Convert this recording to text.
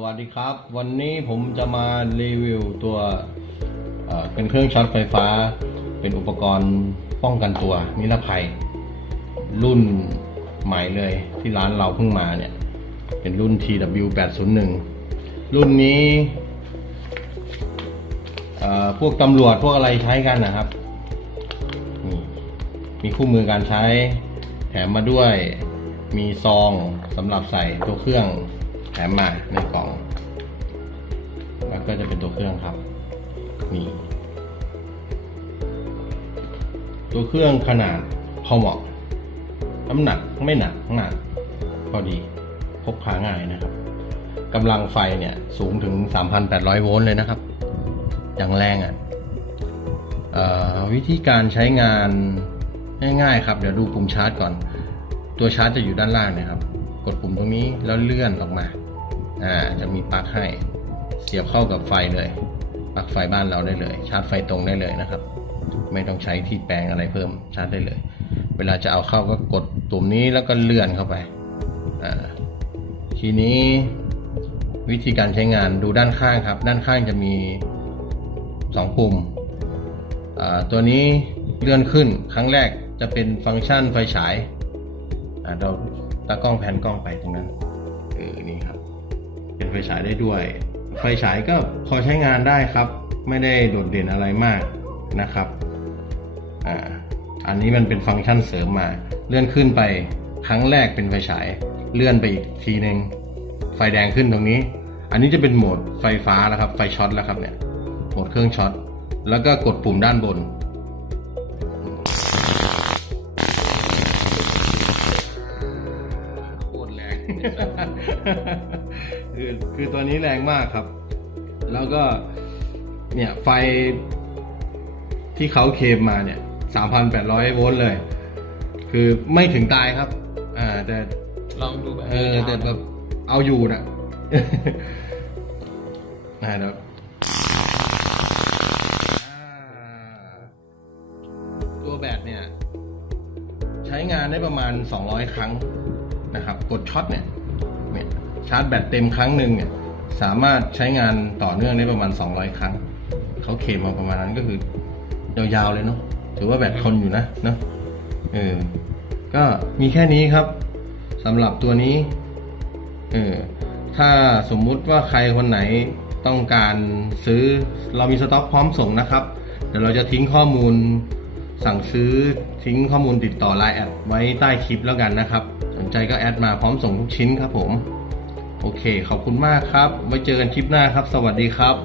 วัสดีครับ วันนี้ผมจะมารีวิวตัวเป็นเครื่องช็อตไฟฟ้า เป็นอุปกรณ์ป้องกันตัวนิรภัย รุ่นใหม่เลยที่ร้านเราเพิ่งมาเนี่ย เป็นรุ่น TW801 รุ่นนี้พวกตำรวจพวกอะไรใช้กันนะครับ มีคู่มือการใช้แถมมาด้วยมีซองสำหรับใส่ตัวเครื่อง แถมมาในกล่อง แล้วก็จะเป็นตัวเครื่องครับ นี่ ตัวเครื่องขนาดพอเหมาะ น้ำหนักไม่หนักหนักพอดี พกพาง่ายนะครับกำลังไฟเนี่ยสูงถึง 3,800 โวลต์เลยนะครับ อย่างแรงอะ่ะวิธีการใช้งานง่ายๆครับ เดี๋ยวดูปุ่มชาร์จก่อน ตัวชาร์จจะอยู่ด้านล่างนะครับ กดปุ่มตรงนี้แล้วเลื่อนออกมา อ่า จะมีปลั๊กให้ เสียบเข้ากับไฟเลย ปลั๊กไฟบ้านเราได้เลย ชาร์จไฟตรงได้เลยนะครับ ไม่ต้องใช้ที่แปลงอะไรเพิ่ม ชาร์จได้เลย เวลาจะเอาเข้าก็กดตุ่มนี้แล้วก็เลื่อนเข้าไป อ่า ทีนี้วิธีการใช้งานดูด้านข้างครับ ด้านข้างจะมีสองปุ่มอ่าตัวนี้เลื่อนขึ้นครั้งแรกจะเป็นฟังก์ชันไฟฉายอ่าเรา ตากล้องแผนกล้องไปตรงนั้นเออนี่ครับ เป็นไฟฉายได้ด้วย ไฟฉายก็พอใช้งานได้ครับ ไม่ได้โดดเด่นอะไรมากนะครับอ่าอันนี้มันเป็นฟังก์ชันเสริมมา เลื่อนขึ้นไปครั้งแรกเป็นไฟฉาย เลื่อนไปอีกทีหนึ่งไฟแดงขึ้นตรงนี้ อันนี้จะเป็นโหมดไฟฟ้าแล้วครับ ไฟช็อตแล้วครับเนี่ยโหมดเครื่องช็อตแล้วก็กดปุ่มด้านบน รแรงคือคือตัวนี้แรงมากครับ แล้วก็เนี่ยไฟที่เขาเคลมมาเนี่ย 3,800 โวลต์เลย คือไม่ถึงตายครับ อ่า แต่ลองดูแบบเออแต่แบบเอาอยู่นะนะครับอ่าตัวแบตเนี่ย ใช้งานได้ประมาณ 200 ครั้ง นะครับ กดช็อตเนี่ยเนี่ยชาร์จแบตเต็มครั้งหนึ่งเนี่ยสามารถใช้งานต่อเนื่องได้ประมาณ 200 ครั้ง เขาเคลมมาประมาณนั้นก็คือยาวๆเลยเนาะถือว่าแบตทนอยู่นะเนาะเออก็มีแค่นี้ครับสำหรับตัวนี้เออถ้าสมมุติว่าใครคนไหนต้องการซื้อเรามีสต็อกพร้อมส่งนะครับ เดี๋ยวเราจะทิ้งข้อมูลสั่งซื้อทิ้งข้อมูลติดต่อไลน์แอดไว้ใต้คลิปแล้วกันนะครับ นใจก็แอดมาพร้อมส่งทุกชิ้นครับผม โอเค ขอบคุณมากครับ ไว้เจอกันคลิปหน้าครับ สวัสดีครับ